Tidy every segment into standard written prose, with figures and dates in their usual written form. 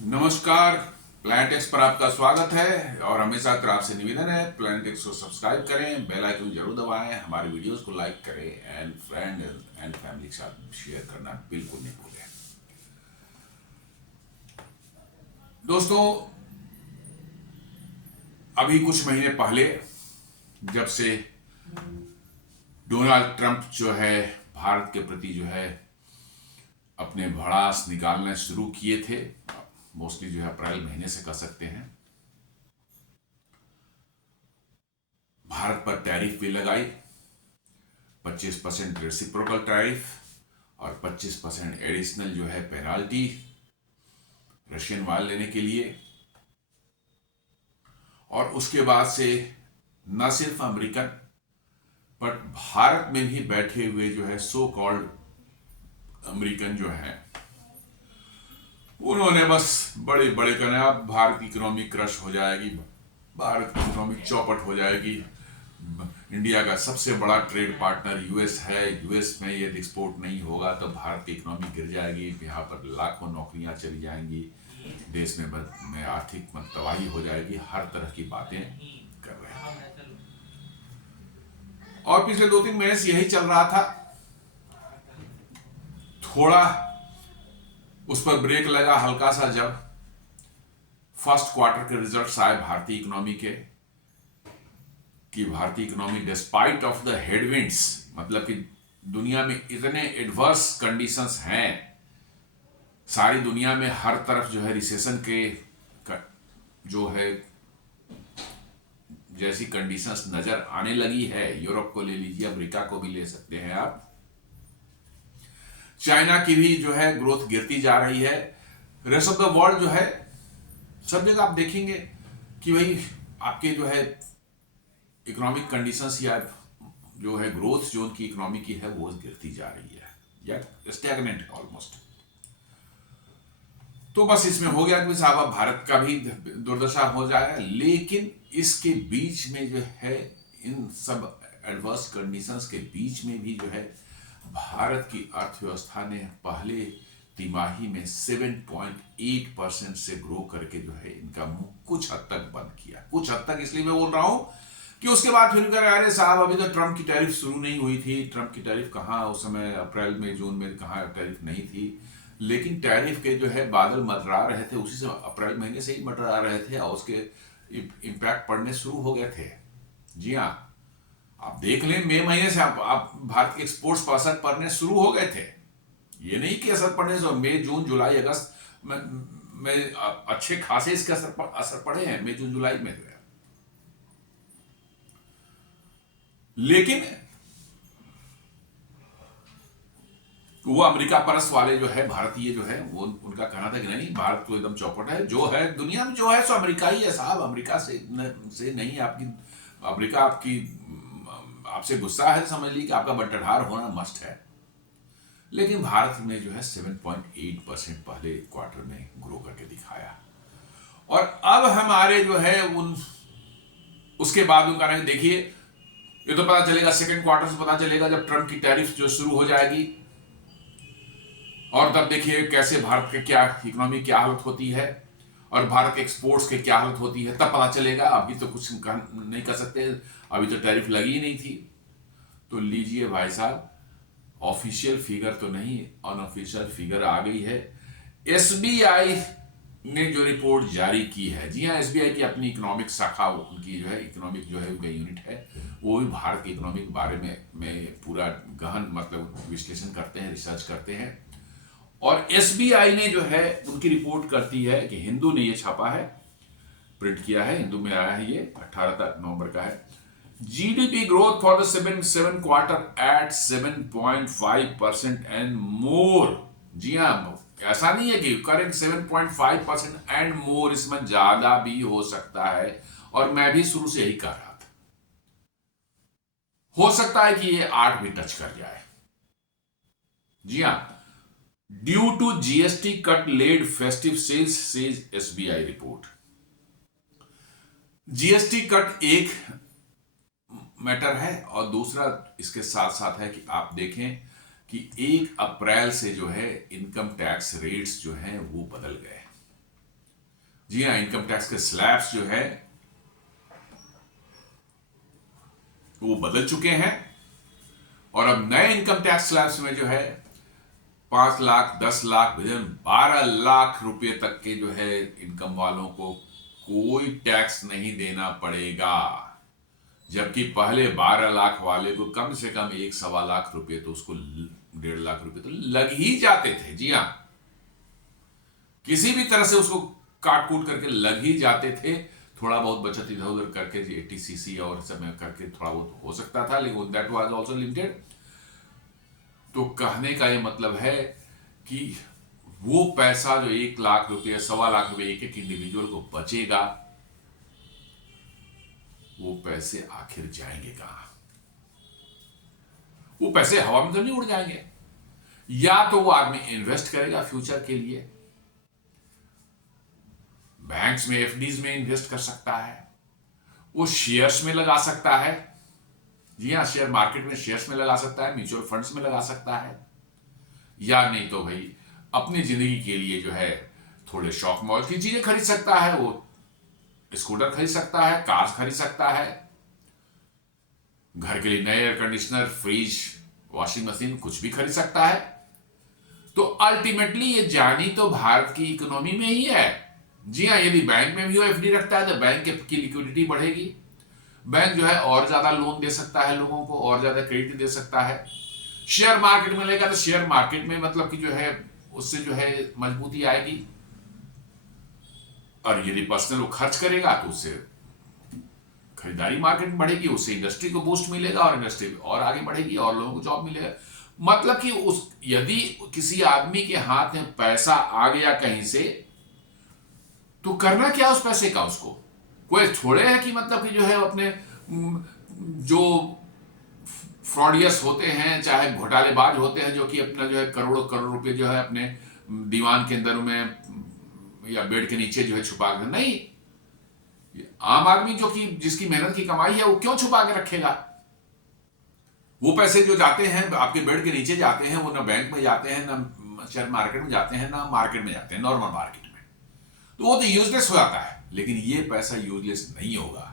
नमस्कार। प्लैनेट पर आपका स्वागत है और हमेशा तरह आपसे निवेदन है प्लैनेट को सब्सक्राइब करें, बेल आइकन जरूर दबाएं, हमारे वीडियोस को लाइक करें एंड फ्रेंड एंड फैमिली के साथ शेयर करना बिल्कुल नहीं भूलें। दोस्तों, अभी कुछ महीने पहले जब से डोनाल्ड ट्रंप जो है भारत के प्रति जो है अपने भड़ास निकालना शुरू किए थे, मोस्टली जो है अप्रैल महीने से कह सकते हैं, भारत पर टैरिफ भी लगाई। 25% रेसिप्रोकल टैरिफ और 25% एडिशनल जो है पेनाल्टी रशियन माल लेने के लिए। और उसके बाद से न सिर्फ अमेरिकन बट भारत में भी बैठे हुए जो है सो कॉल्ड अमेरिकन जो है, उन्होंने बस बड़े बड़े कहने अब भारत की इकोनॉमी क्रश हो जाएगी, भारत की इकोनॉमी चौपट हो जाएगी, इंडिया का सबसे बड़ा ट्रेड पार्टनर यूएस है, यूएस में यदि एक्सपोर्ट नहीं होगा तो भारत की इकोनॉमी गिर जाएगी, यहाँ पर लाखों नौकरियां चली जाएंगी, देश में आर्थिक तबाही हो जाएगी, हर तरह की बातें कर रहे हैं। और पिछले 2-3 महीने से यही चल रहा था। थोड़ा उस पर ब्रेक लगा हल्का सा जब फर्स्ट क्वार्टर के रिजल्ट्स आए भारतीय इकोनॉमी के, कि भारतीय economy despite of the headwinds, मतलब कि दुनिया में इतने एडवर्स कंडीशंस हैं, सारी दुनिया में हर तरफ जो है रिसेशन के जो है जैसी कंडीशंस नजर आने लगी है। यूरोप को ले लीजिए, अमेरिका को भी ले सकते हैं आप, चाइना की भी जो है ग्रोथ गिरती जा रही है। रेस्ट ऑफ द वर्ल्ड जो है सब जगह आप देखेंगे कि भाई आपके जो है इकोनॉमिक कंडीशंस या जो है ग्रोथ जो उनकी इकोनॉमी की है वो गिरती जा रही है या स्टैग्नेंट ऑलमोस्ट। तो बस इसमें हो गया कि साहब अब भारत का भी दुर्दशा हो जाएगा। लेकिन इसके बीच में जो है इन सब एडवर्स कंडीशंस के बीच में भी जो है भारत की अर्थव्यवस्था ने पहले तिमाही में 7.8% से ग्रो करके जो है इनका मुंह कुछ हद तक बंद किया। कुछ हद तक इसलिए मैं बोल रहा हूं कि उसके बाद फिर कह अरे साहब अभी तो ट्रंप की टैरिफ शुरू नहीं हुई थी। ट्रंप की टैरिफ कहाँ, उस समय अप्रैल में जून में कहाँ टैरिफ नहीं थी, लेकिन टैरिफ के जो है बादल मंडरा रहे थे, उसी से अप्रैल महीने से ही मंडरा रहे थे और उसके इम्पैक्ट पड़ने शुरू हो गए थे। जी हाँ, आप देख लें मई महीने से आप भारत के एक्सपोर्ट्स पर असर पड़ने शुरू हो गए थे। ये नहीं कि असर पड़ने से मई जून जुलाई अगस्त में अच्छे खासे इसके असर पड़े हैं मई जून जुलाई में। लेकिन वो अमेरिका परस्त वाले जो है भारतीय जो है वो उनका कहना था कि नहीं भारत तो एकदम चौपट है, जो है दुनिया में जो है सो अमेरिका ही है साहब, अमेरिका से नहीं आपकी अमेरिका आपकी आपसे गुस्सा है, समझ लीजिए कि आपका बंटधार होना मस्ट है। लेकिन भारत में जो है 7.8% पहले क्वार्टर में ग्रो करके दिखाया। और अब हमारे जो है उन उसके बाद उनका नहीं, देखिए ये तो पता चलेगा सेकेंड क्वार्टर से पता चलेगा जब ट्रंप की टैरिफ जो शुरू हो जाएगी, और तब देखिए कैसे भारत के क्या इकोनॉमी क्या हालत होती है और भारत के एक्सपोर्ट्स के क्या हालत होती है, तब पता चलेगा। अभी तो कुछ नहीं कर सकते, अभी तो टैरिफ लगी ही नहीं थी। तो लीजिए भाई साहब, ऑफिशियल फिगर तो नहीं, अनऑफिशियल फिगर आ गई है। एसबीआई ने जो रिपोर्ट जारी की है, जी हाँ, एसबीआई की अपनी इकोनॉमिक शाखा, उनकी जो है इकोनॉमिक जो है यूनिट है, वो भी भारत के इकोनॉमिक के बारे में पूरा गहन मतलब विश्लेषण करते हैं, रिसर्च करते हैं। और एसबीआई ने जो है उनकी रिपोर्ट करती है कि हिंदू ने ये छापा है, प्रिंट किया है, हिंदू में आया है, ये 18 नवंबर का है। GDP growth for the seven quarter at 7.5% and more. जी हाँ, ऐसा नहीं है कि करेंट 7.5% एंड मोर, इसमें ज्यादा भी हो सकता है। और मैं भी शुरू से यही कह रहा था, हो सकता है कि ये 8 भी टच कर जाए। जी हाँ, due to GST cut led festive sales, says SBI report. GST cut एक मैटर है और दूसरा इसके साथ साथ है कि आप देखें कि 1 अप्रैल से जो है इनकम टैक्स रेट्स जो हैं वो बदल गए। जी हाँ, इनकम टैक्स के स्लैब्स जो है वो बदल चुके हैं और अब नए इनकम टैक्स स्लैब्स में जो है 5 लाख, 10 लाख, विदिन 12 लाख रुपए तक के जो है इनकम वालों को कोई टैक्स नहीं देना पड़ेगा, जबकि पहले 12 लाख वाले को कम से कम 1-1.25 लाख रुपए तो उसको 1.5 लाख रुपए तो लग ही जाते थे। जी हाँ, किसी भी तरह से उसको काट कूट करके लग ही जाते थे। थोड़ा बहुत बचत इधर उधर करके 80cc और सब में करके थोड़ा बहुत हो सकता था, लेकिन दैट वाज आल्सो लिमिटेड। तो कहने का ये मतलब है कि वो पैसा जो 1 लाख रुपये, 1.25 लाख रुपये एक एक इंडिविजुअल को बचेगा, वो पैसे आखिर जाएंगे कहां? वो पैसे हवा में तो नहीं उड़ जाएंगे। या तो वो आदमी इन्वेस्ट करेगा फ्यूचर के लिए, बैंक्स में, एफडीज में इन्वेस्ट कर सकता है, वो शेयर्स में लगा सकता है। जी हाँ, शेयर मार्केट में शेयर्स में लगा सकता है, म्यूचुअल फंड्स में लगा सकता है, या नहीं तो भाई अपनी जिंदगी के लिए जो है थोड़े शौक मौज की चीजें खरीद सकता है। वो स्कूटर खरीद सकता है, कार खरीद सकता है, घर के लिए नए air conditioner, fridge, washing machine कुछ भी खरीद सकता है। तो अल्टीमेटली ये जानी तो भारत की इकोनॉमी में ही है। जी हाँ, यदि बैंक में भी वो एफडी रखता है तो बैंक की लिक्विडिटी बढ़ेगी, बैंक जो है और ज्यादा लोन दे सकता है लोगों को, और ज्यादा क्रेडिट दे सकता है। शेयर मार्केट में लेगा तो शेयर मार्केट में मतलब कि जो है उससे जो है मजबूती आएगी, और यदि पर्सनल वो खर्च करेगा तो उससे खरीदारी मार्केट में बढ़ेगी, उससे इंडस्ट्री को बूस्ट मिलेगा और इंडस्ट्री और आगे बढ़ेगी और लोगों को जॉब मिलेगा। मतलब कि उस यदि किसी आदमी के हाथ में पैसा आ गया कहीं से, तो करना क्या उस पैसे का? उसको कोई थोड़े है कि मतलब कि जो है अपने जो फ्रॉडियस होते हैं, चाहे घोटालेबाज होते हैं, जो कि अपना जो है करोड़ों करोड़ रुपए जो है अपने दीवान के अंदर में या बेड के नीचे जो है छुपा कर, नहीं, आम आदमी जो कि जिसकी मेहनत की कमाई है वो क्यों छुपा के रखेगा? वो पैसे जो जाते हैं आपके बेड के नीचे जाते हैं, वो ना बैंक में जाते हैं, ना शेयर मार्केट में जाते हैं, ना मार्केट में जाते हैं, नॉर्मल मार्केट में, तो वो तो यूजलेस हो जाता है। लेकिन ये पैसा यूजलेस नहीं होगा।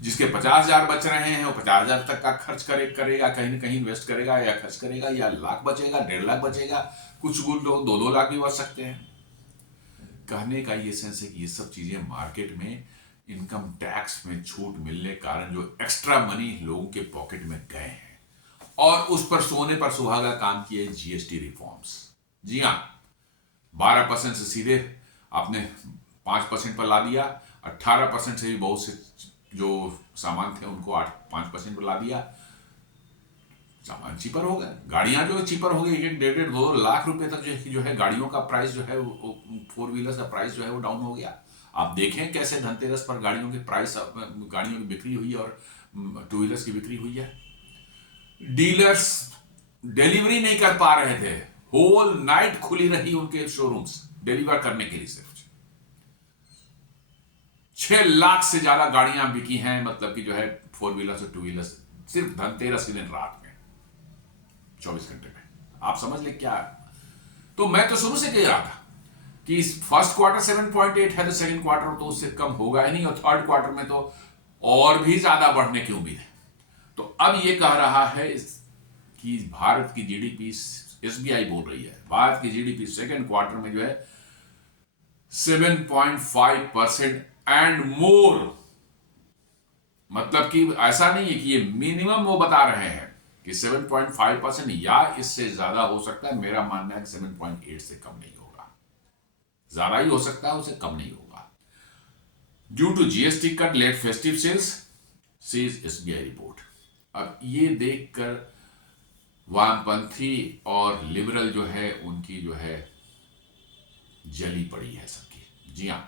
जिसके 50,000 बच रहे हैं वो 50,000 तक का खर्च करेगा, कहीं ना कहीं इन्वेस्ट करेगा या खर्च करेगा, या लाख बचेगा, 1.5 लाख बचेगा, कुछ लोग 2-2 लाख भी बच सकते हैं। कहने का ये सेंस है कि ये सब चीजें मार्केट में इनकम टैक्स में छूट मिलने के कारण जो एक्स्ट्रा मनी लोगों के पॉकेट में गए हैं, और उस पर सोने पर सुहागा काम किए जीएसटी रिफॉर्म्स। जी हाँ, 12% से सीधे आपने 5% पर ला दिया, 18% से भी बहुत से जो सामान थे उनको 5% पर ला दिया। सामान चीपर हो गए, गाड़ियां जो चीपर हो गई, 1.5-2 लाख रुपए तक जो है गाड़ियों का प्राइस जो है, 4 व्हीलर्स का प्राइस जो है वो डाउन हो गया। आप देखें कैसे धनतेरस पर गाड़ियों के प्राइस, गाड़ियों की बिक्री हुई और 2 व्हीलर्स की बिक्री हुई है। डीलर्स डिलीवरी नहीं कर पा रहे थे, होल नाइट खुली रही उनके शोरूम्स डिलीवर करने के लिए। सिर्फ 6 लाख से ज्यादा गाड़ियां बिकी हैं, मतलब कि जो है 4 व्हीलर्स और 2 व्हीलर्स, सिर्फ धनतेरस के दिन रात में 24 घंटे में। आप समझ ले क्या है? तो मैं तो शुरू से कह रहा था कि फर्स्ट क्वार्टर 7.8 है, तो सेकंड क्वार्टर तो उससे कम होगा ही नहीं, और थर्ड क्वार्टर में तो और भी ज्यादा बढ़ने की उम्मीद है। तो अब ये कह रहा है कि भारत की जीडीपी, एसबीआई बोल रही है, भारत की जीडीपी सेकंड क्वार्टर में जो है 7.5% एंड मोर। मतलब कि ऐसा नहीं है कि ये मिनिमम वो बता रहे हैं कि 7.5% या इससे ज्यादा हो सकता है। मेरा मानना है कि 7.8 से कम नहीं होगा, ज्यादा ही हो सकता है, उससे कम नहीं होगा, due to GST cut, led festive sales, says SBI report. अब ये देखकर वामपंथी और लिबरल जो है उनकी जो है जली पड़ी है सबकी। जी हां,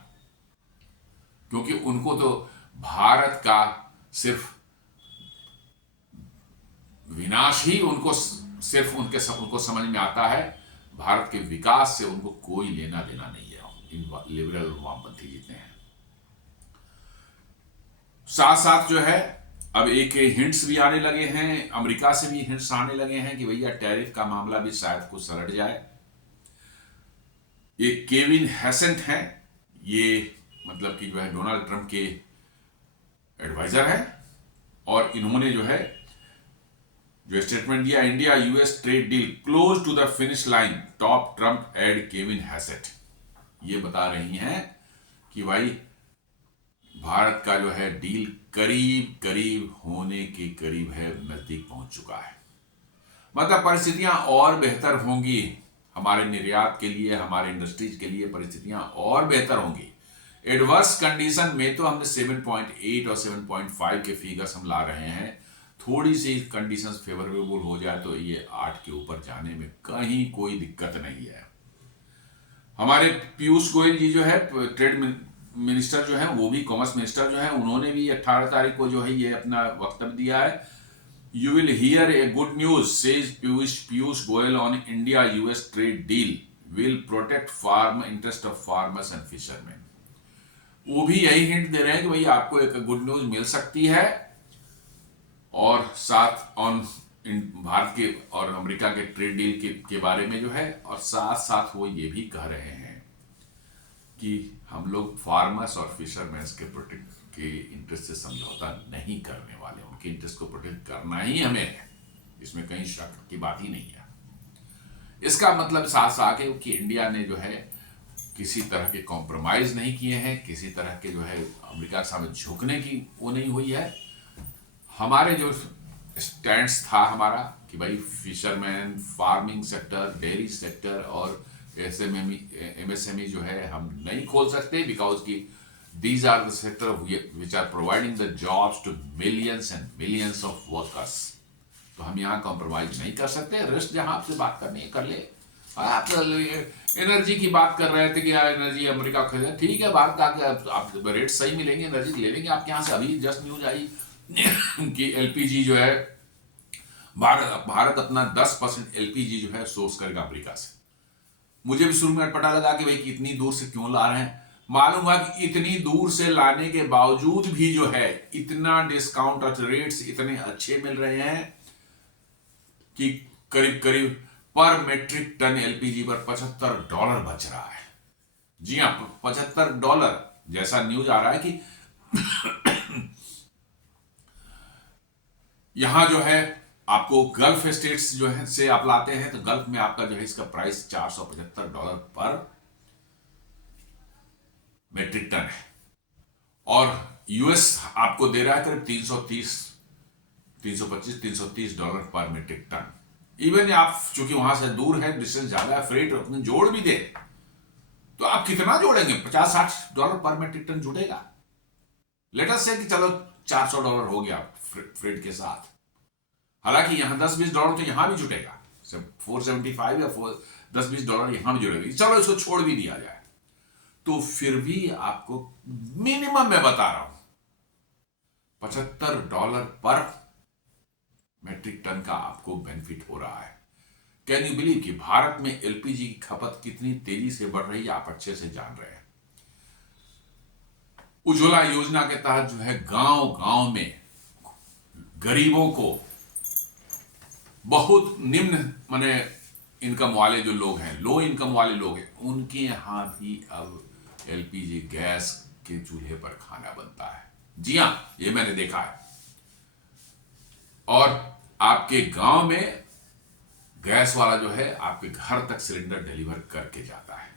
क्योंकि उनको तो भारत का सिर्फ विनाश ही उनको सिर्फ उनको समझ में आता है, भारत के विकास से उनको कोई लेना देना नहीं है। इन लिबरल और वामपंथी जितने हैं, साथ साथ जो है अब एक हिंट्स भी आने लगे हैं, अमेरिका से भी हिंट्स आने लगे हैं कि भैया टैरिफ का मामला भी शायद कुछ सलट जाए। एक केविन हेसेंट हैं, ये मतलब कि जो है डोनाल्ड ट्रंप के एडवाइजर है, और इन्होंने जो है जो स्टेटमेंट दिया, India US trade deal close to the finish line, top Trump aide Kevin Hassett. ये बता रही हैं कि भाई भारत का जो है डील करीब करीब होने के करीब है, नजदीक पहुंच चुका है। मतलब परिस्थितियां और बेहतर होंगी हमारे निर्यात के लिए, हमारे इंडस्ट्रीज के लिए परिस्थितियां और बेहतर होंगी। एडवर्स कंडीशन में तो हमने 7.8 और 7.5 के फिगर्स हम ला रहे हैं, थोड़ी सी कंडीशंस फेवरेबल हो जाए तो ये 8 के ऊपर जाने में कहीं कोई दिक्कत नहीं है। हमारे पीयूष गोयल जी जो है ट्रेड मिनिस्टर जो है, वो भी कॉमर्स मिनिस्टर जो है, उन्होंने भी 18 तारीख को जो है ये अपना वक्तव्य दिया है। You will hear a good news says Piyush Goyal on India US trade deal will protect farm interest of farmers and fisherman. वो भी यही हिंट दे रहे हैं कि भाई आपको एक गुड न्यूज मिल सकती है, और साथ ऑन भारत के और अमेरिका के ट्रेड डील के बारे में जो है, और साथ साथ वो ये भी कह रहे हैं कि हम लोग फार्मर्स और फिशरमैन के प्रोटेक्ट के इंटरेस्ट से समझौता नहीं करने वाले, उनके इंटरेस्ट को प्रोटेक्ट करना ही हमें है, इसमें कहीं शक की बात ही नहीं है। इसका मतलब साफ साफ है कि इंडिया ने जो है किसी तरह के कॉम्प्रोमाइज नहीं किए हैं, किसी तरह के जो है अमेरिका के सामने झुकने की वो नहीं हुई है। हमारे जो स्टैंड्स था हमारा कि भाई fisherman, farming sector, dairy sector और एमएसएमई जो है हम नहीं खोल सकते, बिकॉज की these are the sector which are providing the jobs to millions and millions of workers. तो हम यहाँ कॉम्प्रोमाइज नहीं कर सकते। रेस्ट जहाँ आपसे बात करनी है कर ले। आप एनर्जी की बात कर रहे थे कि एनर्जी अमेरिका खरीदे, ठीक है, भारत का आप रेट सही मिलेंगे, एनर्जी ले लेंगे आपके यहाँ से। अभी जस्ट न्यूज आई कि एलपीजी जो है भारत अपना 10% एलपीजी जो है सोर्स करेगा अमेरिका से। मुझे भी शुरू में अटपटा लगा कि भाई इतनी दूर से क्यों ला रहे हैं। मालूम हुआ कि इतनी दूर से लाने के बावजूद भी जो है इतना डिस्काउंट और रेट्स इतने अच्छे मिल रहे हैं कि करीब करीब पर मेट्रिक टन एलपीजी पर $75 बच रहा है। जी हाँ, $75, जैसा न्यूज आ रहा है कि यहां जो है आपको गल्फ स्टेट्स जो है से आप लाते हैं, तो गल्फ में आपका जो है इसका प्राइस $475 पर मेट्रिक टन है, और यूएस आपको दे रहा है करीब $325-330 पर मेट्रिक टन। इवन आप चूंकि वहां से दूर है, डिस्टेंस ज्यादा है, फ्रेट अपने जोड़ भी दे तो आप कितना जोड़ेंगे? $50-60 पर मेट्रिक टन जुटेगा। लेट अस से कि चलो $400 हो गया फ्रेट के साथ। हालांकि यहां $10-20 तो यहां भी जुटेगा, 475 या $10-20 यहां भी जुड़ेगा। चलो इसको छोड़ भी दिया जाए तो फिर भी आपको मिनिमम मैं बता रहा हूं $75 पर मेट्रिक टन का आपको बेनिफिट हो रहा है। कैन यू बिलीव कि भारत में एलपीजी की खपत कितनी तेजी से बढ़ रही है, आप अच्छे से जान रहे हैं। उज्ज्वला योजना के तहत जो है गांव गांव में गरीबों को, बहुत निम्न माने इनकम वाले जो लोग हैं, लो इनकम वाले लोग हैं, उनके यहां भी अब एलपीजी गैस के चूल्हे पर खाना बनता है। जी हां, ये मैंने देखा है। और आपके गांव में गैस वाला जो है आपके घर तक सिलेंडर डिलीवर करके जाता है।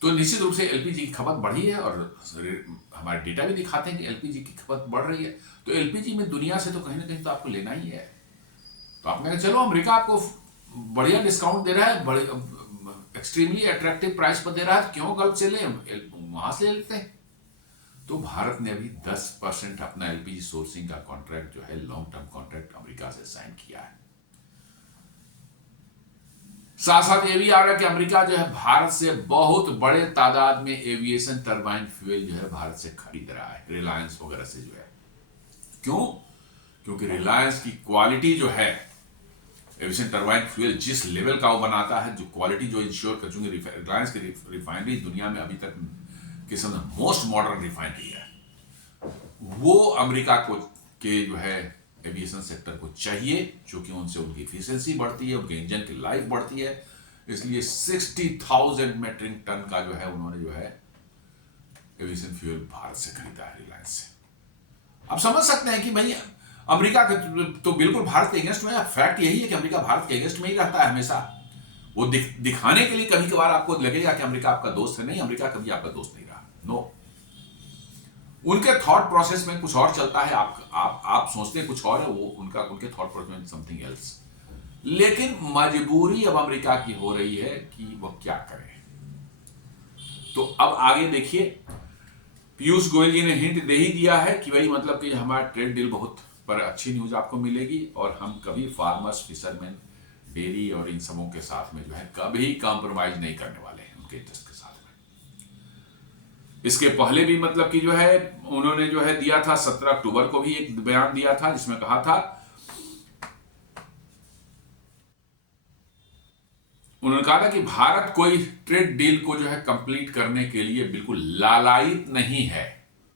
तो निश्चित रूप से एलपीजी की खपत बढ़ी है, और हमारे डेटा भी दिखाते हैं कि एलपीजी की खपत बढ़ रही है। तो एलपीजी में दुनिया से तो कहीं ना कहीं तो आपको लेना ही है। तो आपने कहा चलो अमेरिका आपको बढ़िया डिस्काउंट दे रहा है, बड़े एक्सट्रीमली अट्रैक्टिव प्राइस पर दे रहा है, तो क्यों गल्फ से ले, वहां से ले लेते हैं। तो भारत ने अभी 10% अपना एलपीजी सोर्सिंग का कॉन्ट्रैक्ट जो है लॉन्ग टर्म कॉन्ट्रैक्ट अमेरिका से साइन किया है। साथ साथ ये भी आ रहा है कि अमेरिका जो है भारत से बहुत बड़े तादाद में एविएशन टरबाइन फ्यूल जो है भारत से खरीद रहा है, रिलायंस वगैरह से जो है। क्यों? क्योंकि रिलायंस की क्वालिटी जो है, एविएशन टरबाइन फ्यूल जिस लेवल का वो बनाता है, जो क्वालिटी जो इंश्योर कर, चूंकि रिलायंस की रिफाइनरी दुनिया में अभी तक के समय मोस्ट मॉडर्न रिफाइनरी है, वो अमेरिका को के जो है एविएशन सेक्टर को चाहिए, क्योंकि उनसे उनकी एफिशिएंसी बढ़ती है, उनके इंजन की लाइफ बढ़ती है। इसलिए 60,000 मेट्रिक टन का जो है उन्होंने जो है एविएशन फ्यूल भारत से खरीदा है, रिलायंस से। आप समझ सकते हैं कि भाई अमेरिका के तो बिल्कुल भारत के अगेंस्ट में, फैक्ट यही है कि अमेरिका भारत के अगेंस्ट में ही रहता है हमेशा। वो दिखाने के लिए कभी कभार आपको लगेगा कि अमेरिका आपका दोस्त है, नहीं, अमेरिका कभी आपका दोस्त नहीं रहा। नो, उनके थॉट प्रोसेस में कुछ और चलता है, आप सोचते हैं कुछ और है, वो उनके थॉट प्रोसेस में समथिंग एल्स। लेकिन मजबूरी अब अमेरिका की हो रही है कि वो क्या करे। तो अब आगे देखिए, पीयूष गोयल जी ने हिंट दे ही दिया है कि भाई मतलब कि हमारा ट्रेड डील बहुत पर अच्छी न्यूज आपको मिलेगी, और हम कभी फार्मर्स, फिशरमैन, डेयरी और इन सबों के साथ में जो है कभी कॉम्प्रोमाइज नहीं करने वाले हैं उनके इंटरेस्ट के साथ में। इसके पहले भी मतलब कि जो है उन्होंने जो है दिया था, 17 अक्टूबर को भी एक बयान दिया था जिसमें कहा था, उन्होंने कहा था कि भारत कोई ट्रेड डील को जो है कंप्लीट करने के लिए बिल्कुल लालायित नहीं है।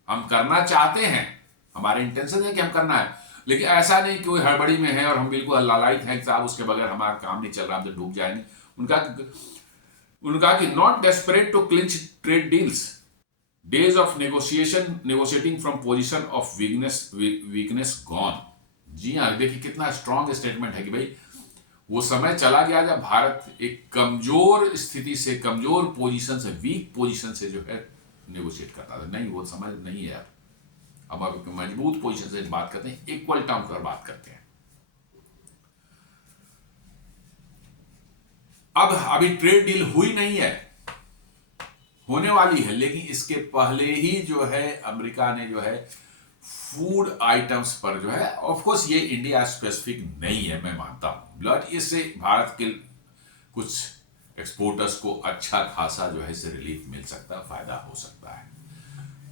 हम करना चाहते हैं, हमारे इंटेंशन है कि हम करना है, लेकिन ऐसा नहीं कि कोई हड़बड़ी में है और हम बिल्कुल लालायित हैं कि साहब उसके बगैर हमारा काम नहीं चल रहा, हम तो डूब जाएंगे। उनका कि not desperate to clinch trade deals, days of negotiating from position of weakness gone. जी हाँ, देखिए कितना स्ट्रॉन्ग स्टेटमेंट है कि भाई वो समय चला गया जब भारत एक कमजोर स्थिति से, कमजोर पोजीशन से, वीक पोजीशन से जो है नेगोशिएट करता था। नहीं, वो समय नहीं है अब आप एक मजबूत पोजीशन से बात करते हैं, इक्वल टर्म्स पर बात करते हैं। अब अभी ट्रेड डील हुई नहीं है, होने वाली है, लेकिन इसके पहले ही जो है अमेरिका ने जो है फूड आइटम्स पर जो है, ऑफ कोर्स ये इंडिया स्पेसिफिक नहीं है, मैं मानता हूं, बट इससे भारत के कुछ एक्सपोर्टर्स को अच्छा खासा जो है इससे रिलीफ मिल सकता है, फायदा हो सकता है।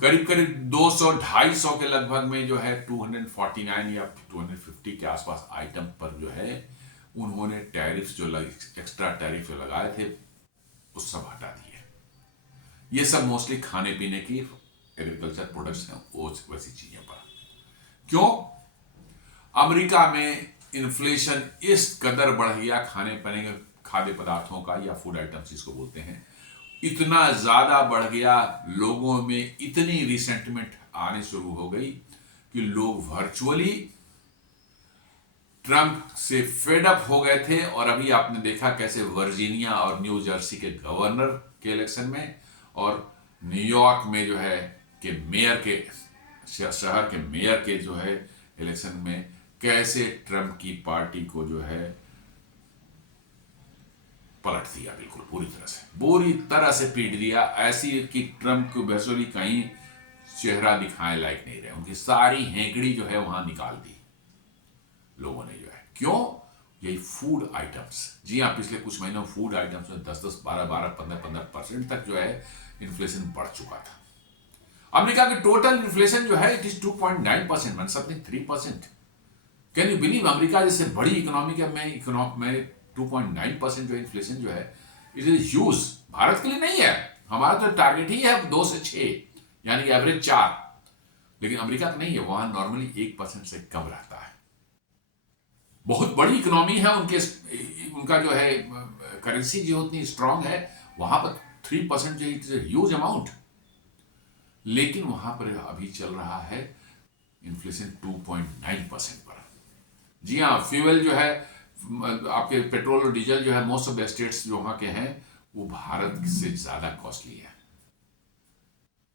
करीब करीब 200-250 के लगभग में जो है 249 या 250 के आसपास आइटम पर जो है उन्होंने टैरिफ जो एक्स्ट्रा टैरिफ जो लगाए थे वो सब हटा दिए। ये सब मोस्टली खाने पीने की एग्रीकल्चर प्रोडक्ट्स हैं, वो वैसी चीजें पर। क्यों? अमेरिका में इन्फ्लेशन इस कदर बढ़ गया, खाने पीने के खाद्य पदार्थों का या फूड आइटम्स जिसको बोलते हैं, इतना ज्यादा बढ़ गया, लोगों में इतनी रिसेंटमेंट आने शुरू हो गई कि लोग वर्चुअली ट्रंप से फेड अप हो गए थे। और अभी आपने देखा कैसे वर्जीनिया और न्यू जर्सी के गवर्नर के इलेक्शन में और न्यूयॉर्क में जो है कि मेयर के, शहर के मेयर के जो है इलेक्शन में कैसे ट्रंप की पार्टी को जो है पलट दिया, बिल्कुल बुरी तरह से पीट दिया, ऐसी कि ट्रंप को बेसोली कहीं चेहरा दिखाने लायक नहीं रहे, उनकी सारी हेंकड़ी जो है वहां निकाल दी लोगों ने जो है। क्यों? यही फूड आइटम्स। जी हाँ, पिछले कुछ महीनों फूड आइटम्स में 10-10, 12-12, 15-15% तक जो है इन्फ्लेशन बढ़ चुका था। अमेरिका की टोटल इन्फ्लेशन जो है it is 2.9%, one something 3%। Can you believe? America जैसे बड़ी इकोनॉमी के में 2.9% जो इन्फ्लेशन जो है इट इज ह्यूज। भारत के लिए नहीं है, हमारा तो टारगेट ही है 2 से 6, यानी एवरेज 4, लेकिन अमेरिका का नहीं है, वहां नॉर्मली 1% से कम रहता है। बहुत बड़ी इकोनॉमी है उनका जो है करेंसी जो उतनी स्ट्रांग है, वहां पर 3% जो इट इज ह्यूज अमाउंट, लेकिन वहां पर अभी चल रहा है इन्फ्लेशन 2.9% पर। जी हाँ, फ्यूल जो है आपके पेट्रोल और डीजल जो है मोस्ट ऑफ द स्टेट्स जो वहां के हैं वो भारत से ज्यादा कॉस्टली है।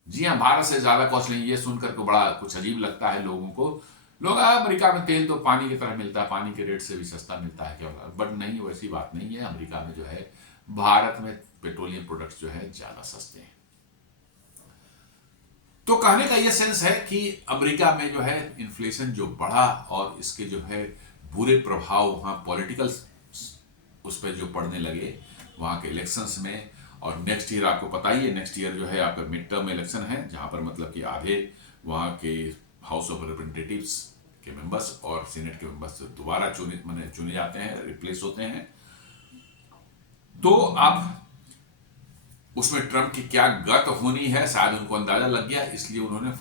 जी हाँ, भारत से ज्यादा कॉस्टली। ये सुनकर को बड़ा कुछ अजीब लगता है लोगों को, लोग अमेरिका में तेल तो पानी की तरह मिलता है, पानी के रेट से भी सस्ता मिलता है क्या, बट नहीं, वैसी बात नहीं है। अमेरिका में जो है भारत में पेट्रोलियम प्रोडक्ट्स जो है ज्यादा सस्ते हैं। तो कहने का यह सेंस है कि अमेरिका में जो है इन्फ्लेशन जो बढ़ा और इसके जो है बुरे प्रभाव वहां पॉलिटिकल उस पर जो पड़ने लगे वहां के इलेक्शंस में। और नेक्स्ट ईयर आपको पता ही है, नेक्स्ट ईयर जो है आपका मिड टर्म इलेक्शन है, जहां पर मतलब कि आधे वहां के हाउस ऑफ रिप्रेजेंटेटिव्स के मेंबर्स और सीनेट के मेंबर्स दोबारा चुने जाते हैं, रिप्लेस होते हैं। तो अब उसमें ट्रंप की क्या गत होनी है शायद उनको अंदाजा लग गया, इसलिए उन्होंने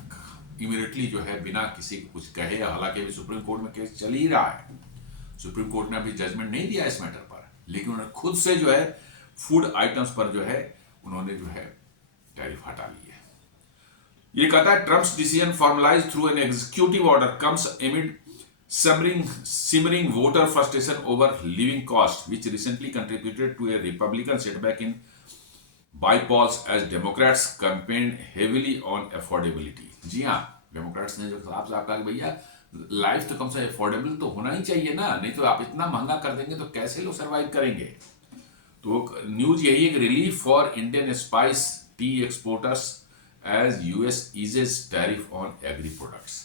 इमीडिएटली जो है बिना किसी को कुछ कहे, हालांकि अभी सुप्रीम कोर्ट में केस चल ही रहा है, सुप्रीम कोर्ट ने अभी जजमेंट नहीं दिया इस मैटर पर, लेकिन उन्होंने खुद से जो है फूड आइटम्स पर जो है उन्होंने जो है टैरिफ हटा ली है। ये कहता है Trump's decision formalise through an executive order comes amid simmering voter frustration over living cost, which recently contributed to a Republican setback in bypolls as Democrats campaigned heavily on affordability। जी हाँ, Democrats ने जो साफ साफ कहा कि भैया life तो कम से अफोर्डेबल तो होना ही चाहिए ना, नहीं तो आप इतना महंगा कर देंगे तो कैसे लोग सर्वाइव करेंगे। तो न्यूज यही है कि relief for Indian spice tea exporters as US eases tariff on agri products.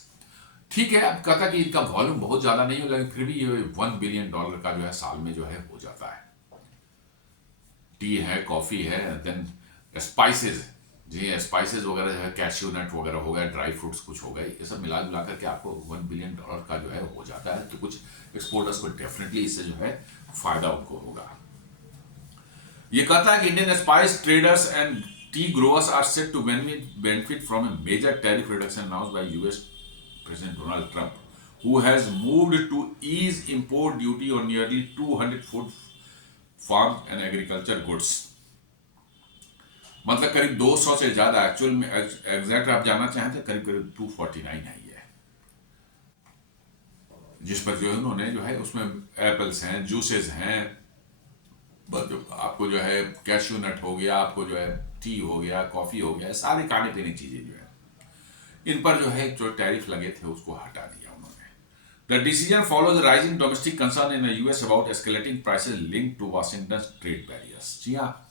ठीक है, अब कहता कि इनका वॉल्यूम बहुत ज्यादा नहीं होगा, लेकिन फिर भी ये $1 बिलियन का जो है साल में जो है हो जाता है। टी है, कॉफी है, देन स्पाइसेस, जी स्पाइसेस वगैरह जो है, कैश्यू नट वगैरह हो गया, ड्राई फ्रूट्स कुछ हो गए, ये सब मिला जुला करके आपको $1 बिलियन का जो है हो जाता है। तो कुछ एक्सपोर्टर्स को डेफिनेटली इससे जो है फायदा उनको होगा। ये कहता है कि Indian spice traders and tea growers are set to benefit from a major tariff reduction announced by US President Donald Trump, who has moved to ease import duty on nearly 200 food, farms and agriculture goods। मतलब करीब 200 से ज्यादा, actual में exact आप जानना चाहें तो करीब करीब 249 आई है, जिस पर जो है उन्होंने जो है उसमें एप्पल्स हैं, जूसेस हैं, आपको जो है कैश्यू नट हो गया, आपको जो है टी हो गया, कॉफी हो गया, सारी खाने पीने की चीजें जो है इन पर जो है जो टैरिफ लगे थे उसको हटा दिया उन्होंने। The decision follows rising domestic concern in US about escalating prices linked to Washington trade barriers. जी हाँ,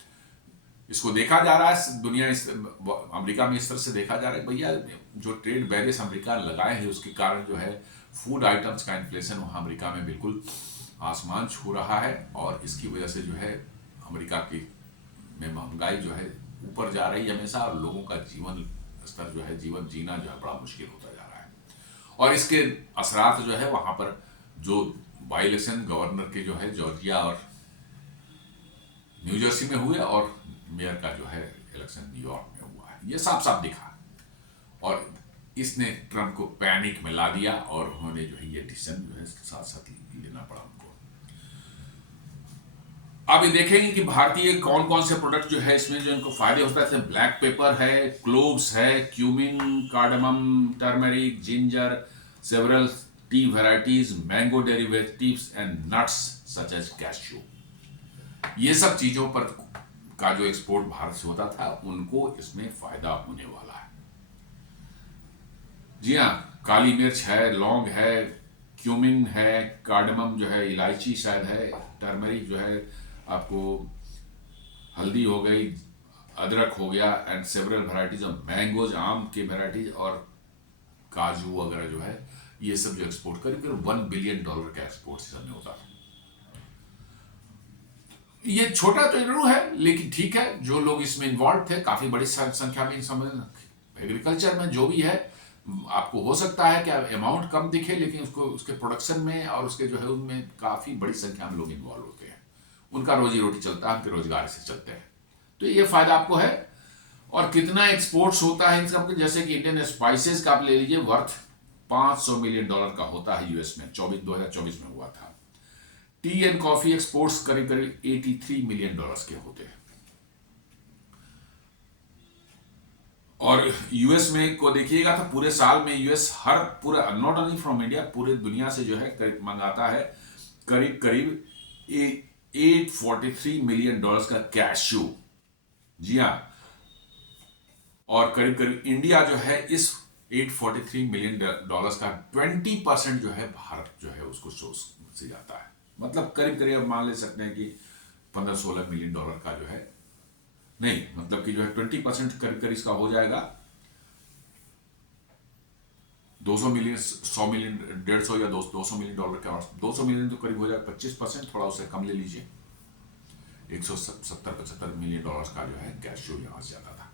इसको देखा जा रहा है दुनिया अमेरिका में इस तरह से देखा जा रहा है भैया जो ट्रेड बैरियर्स अमेरिका लगाए हैं उसके कारण जो है फूड आइटम्स का इन्फ्लेशन वहाँ अमेरिका में बिल्कुल आसमान छू रहा है, और इसकी वजह से जो है अमेरिका की में महंगाई जो है ऊपर जा रही है हमेशा, और लोगों का जीवन स्तर जो है, जीवन जीना जो है बड़ा मुश्किल होता जा रहा है। और इसके असरात जो है वहां पर जो बाई इलेक्शन गवर्नर के जो है जॉर्जिया और न्यू जर्सी में हुए, और मेयर का जो है इलेक्शन न्यूयॉर्क में हुआ है, ये साफ साफ दिखा, और इसने ट्रम्प को पैनिक में ला दिया, और उन्होंने जो है ये डिसीजन जो है साथ साथ लेना पड़ा उनको। अब ये देखेंगे कि भारतीय कौन कौन से प्रोडक्ट जो है इसमें जो इनको फायदे होता है। ब्लैक पेपर है, क्लोव्स है, cumin, cardamom, turmeric, ginger, several tea varieties, mango derivatives and nuts such as cashew. ये सब चीजों पर का जो एक्सपोर्ट भारत से होता था उनको इसमें फायदा होने वाला है। जी हाँ, काली मिर्च है, लौंग है, क्यूमिन है, कार्डमम जो है इलायची शायद है, टर्मरिक जो है आपको हल्दी हो गई, अदरक हो गया, and several varieties of mangoes, आम की वैरायटीज, और काजू वगैरह जो है ये सब जो एक्सपोर्ट करीब करीब $1 बिलियन का एक्सपोर्ट सब में होता है। ये छोटा तो जरूर है, लेकिन ठीक है, जो लोग इसमें इन्वॉल्व थे काफी बड़ी संख्या में, एग्रीकल्चर में जो भी है, आपको हो सकता है कि अमाउंट कम दिखे, लेकिन उसको उसके प्रोडक्शन में और उसके जो है उनमें काफी बड़ी संख्या में लोग इन्वॉल्व होते हैं, उनका रोजी रोटी चलता है, उनके रोजगार से चलते हैं, तो ये फायदा आपको है। और कितना एक्सपोर्ट्स होता है इन सब, जैसे कि इंडियन स्पाइसेस का आप ले लीजिए, वर्थ $500 मिलियन का होता है यूएस में, 2024 में हुआ था। टी एंड कॉफी एक्सपोर्ट्स करीब करीब $83 मिलियन के होते हैं। और यूएस में को देखिएगा तो पूरे साल में यूएस हर पूरा, नॉट ओनली फ्रॉम इंडिया, पूरे दुनिया से जो है करीब मंगाता है करीब करीब $843 मिलियन का कैश्यू। जी हाँ, और करीब करीब इंडिया जो है इस $843 मिलियन का 20% जो है भारत जो है उसको सोर्स से जाता है, मतलब करीब करीब मान ले सकते हैं कि 15-16 मिलियन डॉलर का जो है, नहीं मतलब कि जो है 20% करीब करीब इसका हो जाएगा 200 मिलियन, 100 मिलियन, 150 या 200 मिलियन डॉलर के आसपास। 200 मिलियन तो करीब हो जाएगा 25%, थोड़ा उससे कम ले लीजिए, 170-75 मिलियन डॉलर का जो है कैश्यू यहाँ से आता था।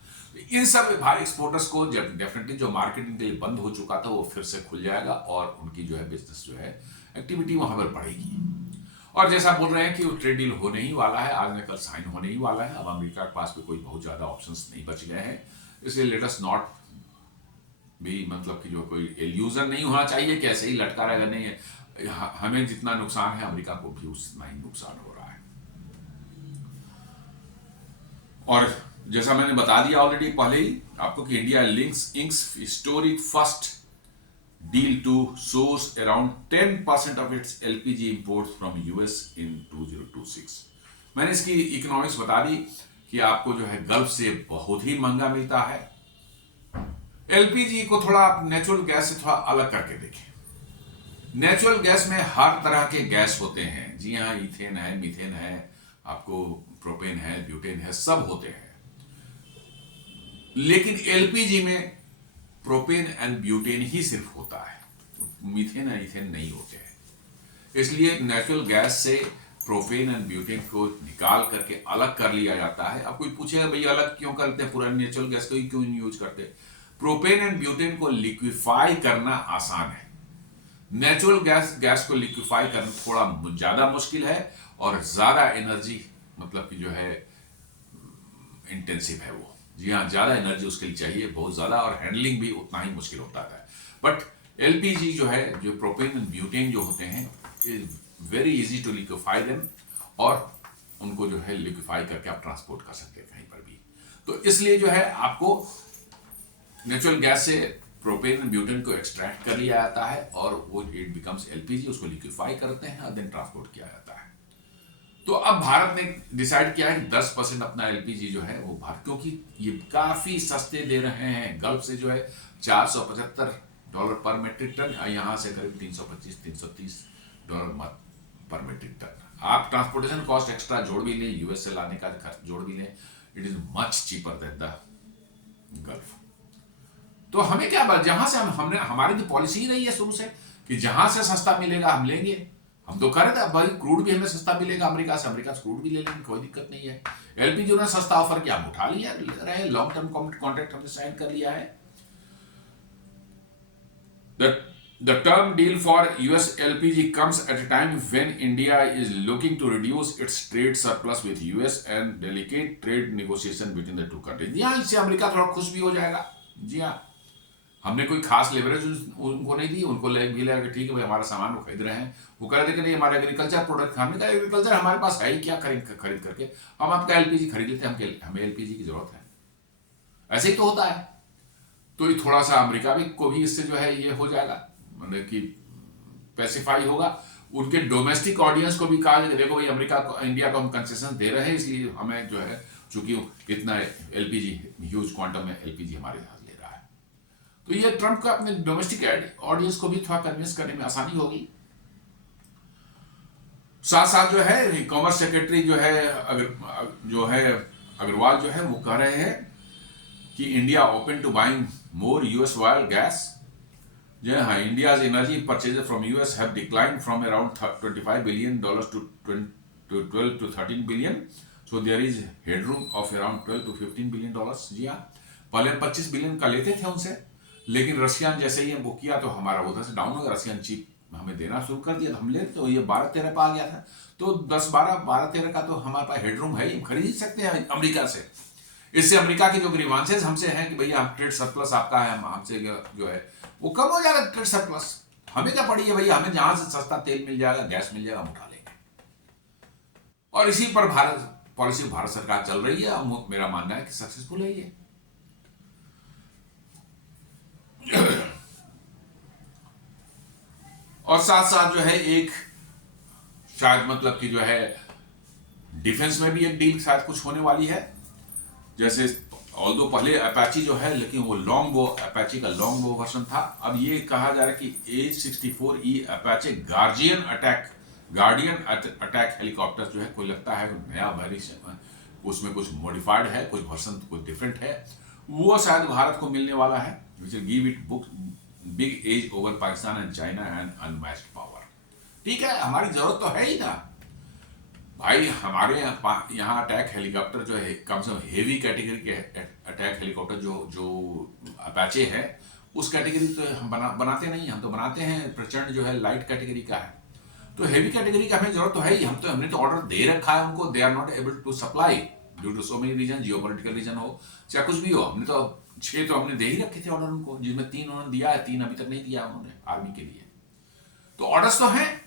इन सब भारी एक्सपोर्टर्स को जब डेफिनेटली जो मार्केटिंग के लिए बंद हो चुका था वो फिर से खुल जाएगा, और उनकी जो है बिजनेस जो है एक्टिविटी वहां पर बढ़ेगी। और जैसा बोल रहे हैं कि वो ट्रेड डील होने ही वाला है, आज न कल साइन होने ही वाला है। अब अमेरिका के पास भी कोई बहुत ज्यादा ऑप्शंस नहीं बच गए हैं, इसलिए लेट अस नॉट भी, मतलब कि जो कोई इल्यूजन नहीं होना चाहिए कि ऐसे ही लटका रहेगा, नहीं है, हमें जितना नुकसान है अमेरिका को भी उतना ही नुकसान हो रहा है। और जैसा मैंने बता दिया ऑलरेडी पहले ही आपको कि India links inks historic first deal to source around 10% of its LPG imports from US in 2026। मैंने इसकी इकोनॉमिक्स बता दी कि आपको जो है गल्फ से बहुत ही महंगा मिलता है। एलपीजी को थोड़ा आप नेचुरल गैस से थोड़ा अलग करके देखें। नेचुरल गैस में हर तरह के गैस होते हैं, जी हाँ, इथेन है, मीथेन है, आपको प्रोपेन है, ब्यूटेन है, सब होते हैं। लेकिन एलपीजी में प्रोपेन एंड ब्यूटेन ही सिर्फ होता है, मीथेन और इथेन नहीं होते हैं। इसलिए नेचुरल गैस से प्रोपेन एंड ब्यूटेन को निकाल करके अलग कर लिया जाता है। अब कोई पूछेगा भैया अलग क्यों करते हैं, पुरानी नेचुरल गैस को क्यों नहीं यूज करते? प्रोपेन एंड ब्यूटेन को लिक्विफाई करना आसान है, नेचुरल गैस को लिक्विफाई करना थोड़ा ज्यादा मुश्किल है और ज्यादा एनर्जी मतलब कि जो है इंटेंसिव है वो। जी हाँ, ज्यादा एनर्जी उसके लिए चाहिए, बहुत ज्यादा, और हैंडलिंग भी उतना ही मुश्किल होता है। बट एलपीजी जो है, जो प्रोपेन एंड ब्यूटेन जो होते हैं, is very easy to liquefy them, और उनको जो है लिक्विफाई करके आप ट्रांसपोर्ट कर सकते हैं कहीं पर भी। तो इसलिए जो है आपको नेचुरल गैस से प्रोपेन एंड ब्यूटेन को एक्सट्रैक्ट कर लिया जाता है और वो इट बिकम्स एलपीजी, उसको लिक्विफाई करते हैं और देन ट्रांसपोर्ट किया जाता है। तो अब भारत ने डिसाइड किया है कि 10% अपना एलपीजी जो है वो भारत, क्योंकि ये काफी सस्ते दे रहे हैं। गल्फ से जो है $475 पर मेट्रिक टन, यहां से करीब $325-330 पर मेट्रिक टन। आप ट्रांसपोर्टेशन कॉस्ट एक्स्ट्रा जोड़ भी लें, यूएस से लाने का खर्च जोड़ भी लें, it is much cheaper than the gulf. तो हमें क्या बात, जहां से हमने, हमारी तो पॉलिसी ही रही है शुरू से कि जहां से सस्ता मिलेगा हम लेंगे। हम तो कर रहे थे भाई, क्रूड भी हमें सस्ता मिलेगा अमेरिका से क्रूड भी ले लेंगे, कोई दिक्कत नहीं है। एलपीजी ने सस्ता ऑफर किया, हम उठा लिया, ले रहे हैं, लॉन्ग टर्म कॉन्ट्रैक्ट हमने साइन कर लिया है। The term deal for US LPG comes at a time when India is looking to reduce its trade surplus with US and delicate trade negotiation between the two countries। जी हाँ, इससे America थोड़ा खुश भी हो जाएगा। जी हाँ, हमने कोई खास लेवरेज उनको नहीं दी, उनको भी लगा कि ठीक है भाई हमारा सामान वो खरीद रहे हैं। वो कह रहे थे कि नहीं हमारे एग्रीकल्चर प्रोडक्ट, हमने कहा एग्रीकल्चर हमारे पास है ही क्या, खरीद करके हम आपका एलपीजी खरीद लेते हैं, हमें एलपीजी की जरूरत है। ऐसे ही तो होता है। तो ये थोड़ा सा अमेरिका भी को भी इससे जो है ये हो जाएगा, मतलब कि पैसिफाई होगा। उनके डोमेस्टिक ऑडियंस को भी कहा जाएगा देखो भाई अमेरिका को, इंडिया को हम कंसेशन दे रहे हैं, इसलिए हमें जो है चूंकि इतना एलपीजी ह्यूज क्वांटम में एलपीजी हमारे साथ ले रहा है। तो ये ट्रंप का अपने डोमेस्टिक ऑडियंस को भी थोड़ा कन्विंस करने में आसानी होगी। साथ साथ जो है कॉमर्स सेक्रेटरी जो है अग्रवाल जो है वो कह रहे हैं कि India open to buying more US oil gas. जो हाँ, India's energy purchases from US have declined from around $25 billion to 12 to 13 billion, so there is headroom of around 12 to 15 billion dollars। जी हाँ, पहले 25 बिलियन का लेते थे उनसे, लेकिन Russian जैसे ही वो किया तो हमारा उधर से डाउन हो गया, रशियन चीप हमें देना शुरू कर दिया, तो हम लेते, तो ये 12-13 पे आ गया था। तो 12-13 का तो हमारे पास हेडरूम है, हम खरीद सकते हैं अमेरिका से। इससे अमेरिका के जो ग्रीवांसेस हमसे हैं कि भैया हम ट्रेड सरप्लस आपका है, हमसे जो है वो कम हो जाएगा ट्रेड सरप्लस। हमें क्या पड़ी है भैया, हमें जहां से सस्ता तेल मिल जाएगा, गैस मिल जाएगा, हम उठा लेंगे। और इसी पर पॉलिसी भारत सरकार चल रही है, मेरा मानना है कि सक्सेसफुल है ये। और साथ साथ जो है एक शायद मतलब कि जो है डिफेंस में भी एक डील शायद कुछ होने वाली है। जैसे ऑल्दो पहले अपाची जो है, लेकिन वो लॉन्ग बो, अपाची का लॉन्ग बो वर्जन था। अब ये कहा जा रहा है कि AH-64E Apache guardian attack helicopter जो है, कोई लगता है नया वेरिएशन, उसमें कुछ मॉडिफाइड है, कुछ वर्जन कुछ डिफरेंट है, वो शायद भारत को मिलने वाला है, which will give it big edge over Pakistan and China and unmatched power. ठीक है, हमारी जरूरत तो है ही ना भाई। हमारे यहाँ अटैक हेलीकॉप्टर जो है, कम से कम हेवी कैटेगरी के अटैक हेलीकॉप्टर जो अपाचे है, उस कैटेगरी तो हम बनाते नहीं, हम तो बनाते हैं प्रचंड जो है लाइट कैटेगरी का है। तो हेवी कैटेगरी का हमें जरूरत तो है ही, हमने तो ऑर्डर दे रखा है उनको, they are not able to supply due to so many reason, geopolitical reason हो चाहे कुछ भी हो। हमने तो 6 तो हमने दे ही रखे थे ऑर्डर उनको, जिसमें 3 उन्होंने दिया है, 3 अभी तक नहीं दिया उन्होंने आर्मी के लिए। तो ऑर्डर्स तो हैं,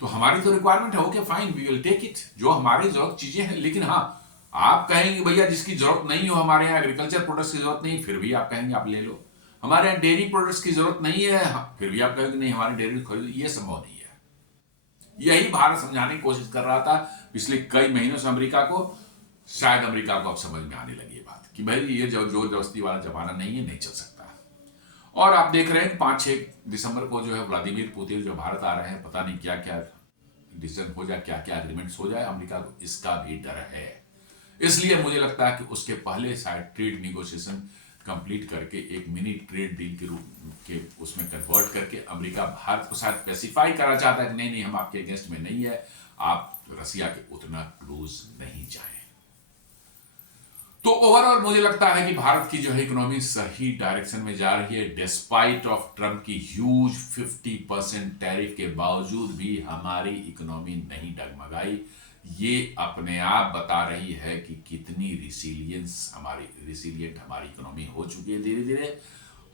तो हमारी तो रिक्वायरमेंट है, okay fine, we will take it, जो हमारी जरूरत चीजें हैं। लेकिन हाँ, आप कहेंगे भैया जिसकी जरूरत नहीं हो, हमारे यहाँ एग्रीकल्चर प्रोडक्ट्स की जरूरत नहीं, फिर भी आप कहेंगे आप ले लो। हमारे यहाँ डेयरी प्रोडक्ट्स की जरूरत नहीं है, फिर भी आप कहेंगे नहीं हमारे डेयरी खरीदो। ये संभव नहीं है। यही भारत समझाने की कोशिश कर रहा था पिछले कई महीनों से अमेरिका को। शायद अमेरिका को अब समझ में आने लगी है बात कि भाई ये जो जोर जबरदस्ती वाला जमाना नहीं है, नहीं चल सकता। और आप देख रहे हैं 5-6 दिसंबर को जो है व्लादिमीर पुतिन जो भारत आ रहे हैं, पता नहीं क्या क्या डिसीजन हो जाए, क्या क्या एग्रीमेंट्स हो जाए, अमेरिका को इसका भी डर है। इसलिए मुझे लगता है कि उसके पहले शायद ट्रेड निगोशिएशन कंप्लीट करके एक मिनी ट्रेड डील के रूप के उसमें कन्वर्ट करके अमेरिका भारत को शायद स्पेसिफाई करना चाहता है कि नहीं नहीं हम आपके अगेंस्ट में नहीं है, आप रसिया के उतना क्लोज नहीं जाएं। तो ओवरऑल मुझे लगता है कि भारत की जो है इकोनॉमी सही डायरेक्शन में जा रही है। डिस्पाइट ऑफ ट्रम्प की ह्यूज 50% टैरिफ के बावजूद भी हमारी इकोनॉमी नहीं डगमगाई। ये अपने आप बता रही है कि कितनी रिसिलियंट हमारी इकोनॉमी हो चुकी है। धीरे धीरे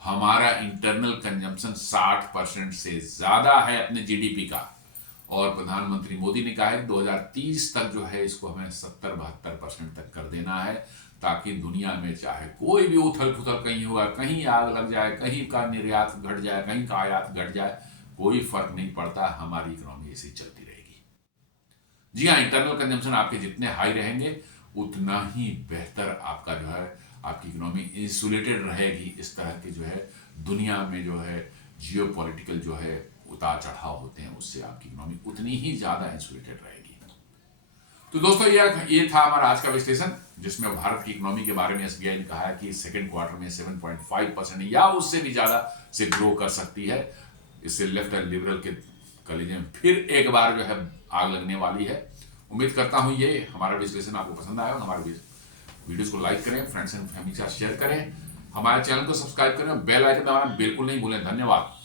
हमारा इंटरनल कंजम्पशन 60% से ज्यादा है अपने जीडीपी का, और प्रधानमंत्री मोदी ने कहा है कि 2030 तक जो है इसको हमें 70-72% तक कर देना है, ताकि दुनिया में चाहे कोई भी उथल पुथल कहीं हुआ, कहीं आग लग जाए, कहीं का निर्यात घट जाए, कहीं का आयात घट जाए, कोई फर्क नहीं पड़ता, हमारी इकोनॉमी ऐसी चलती रहेगी। जी हाँ, इंटरनल कंजम्पशन आपके जितने हाई रहेंगे उतना ही बेहतर आपका जो है आपकी इकोनॉमी इंसुलेटेड रहेगी। इस तरह की जो है दुनिया में जो है जियोपॉलिटिकल जो है उतार चढ़ाव होते हैं, उससे आपकी इकोनॉमी उतनी ही ज्यादा इंसुलेटेड रहेगी। तो दोस्तों ये था हमारा आज का विश्लेषण, जिसमें भारत की इकोनॉमी के बारे में एसबीआई ने कहा है कि सेकंड क्वार्टर में 7.5% या उससे भी ज्यादा से ग्रो कर सकती है। इससे लेफ्ट एंड लिबरल के कलेजे में फिर एक बार जो है आग लगने वाली है। उम्मीद करता हूं ये हमारा विश्लेषण आपको पसंद आया। हमारे वीडियोस को लाइक करें, फ्रेंड्स एंड फैमिली के साथ शेयर करें, हमारे चैनल को सब्सक्राइब करें, बेल आइकन दबाना बिल्कुल नहीं भूलें। धन्यवाद।